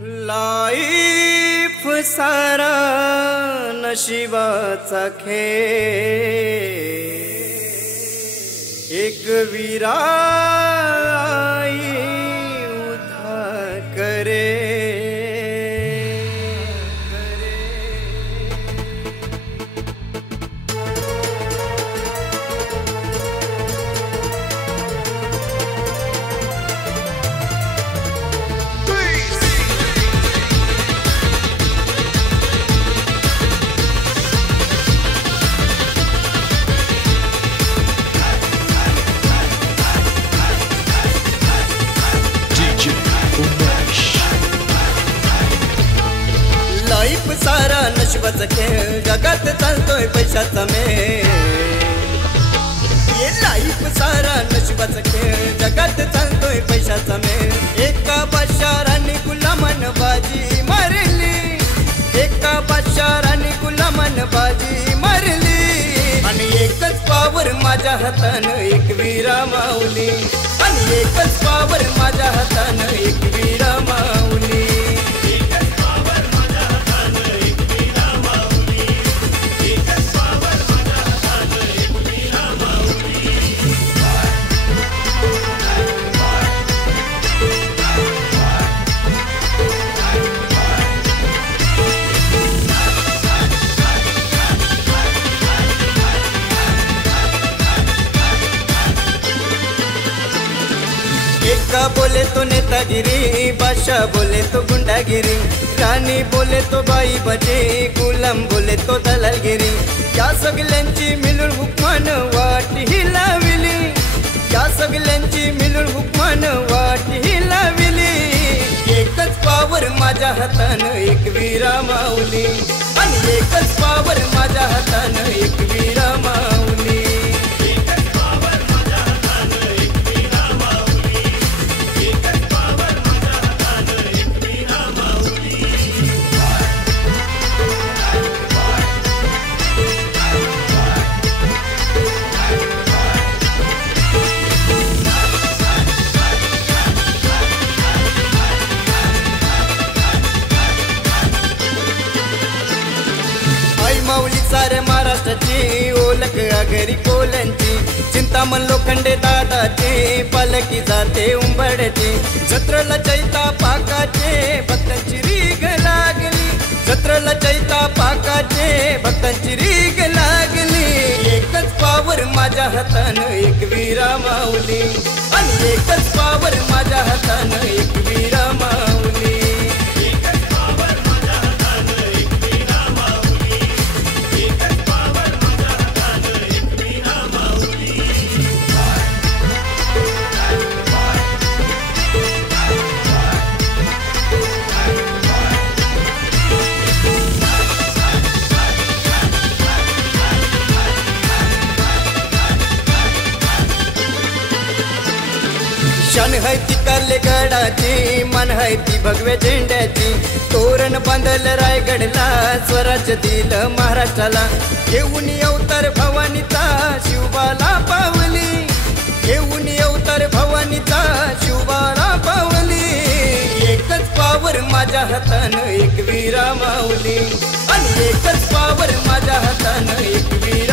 Life सारा नशिबाचा खेळ, एक वीराई उद्धार करे। लाईफ सारा नशिबाचा खेळ, जगात चालतोय पैशाचा मेळ। लाईफ सारा नशिबाचा खेळ, जगात चालतोय पैशाचा मेळ। एका बादशाहाने गुलामान बाजी मारली, एका बादशाहाने गुलामान बाजी मारली। आणि एकच पावर माझ्या हातानं, एक वीरा माऊली। आणि एकच पावर माझ्या हातानं, एक वीरा माऊली। एका बोले तो नेतागिरी, बादशाह बोले तो गुंडागिरी, राणी बोले तो बाई बजे, गुलाम बोले तो दलालगिरी। या सगळ्यांची मिळून हुकमान वाट ही लावली, या सगळ्यांची मिळून हुकमान वाट ही लावली। एकच पावर माझ्या हातानं, एक वीरा माऊली। आणि एकच पावर माझ्या हातानं, एक वीरा माऊली। माऊली साऱ्या महाराष्ट्राची ओळख अगरी कोल्यांची, चिंतामण लोखंडे दादाचे पालकी जाते उंबरड्याची। जत्रेला चैता पाकाचे भक्तांची रीग लागली, जत्रेला चैता पाकाचे भक्तांची रीग लागली। एकच पावर माझ्या हातानं, एक वीरा माऊली। आणि एकच पावर माझ्या हातानं, एक वीरा माऊली। शान है ती काले गडाची, मन है ती भगव्या झेंड्याची। तोरण बांधल रायगडला, स्वराज्य दिलं महाराष्ट्राला। घेऊन अवतार भवानीचा शिवबाला पावली, घेऊन अवतार भवानीचा शिवबाला पावली। एकच पावर माझ्या हातानं, एक वीरा माऊली। आणि एकच पावर माझ्या हातानं, एक वीरा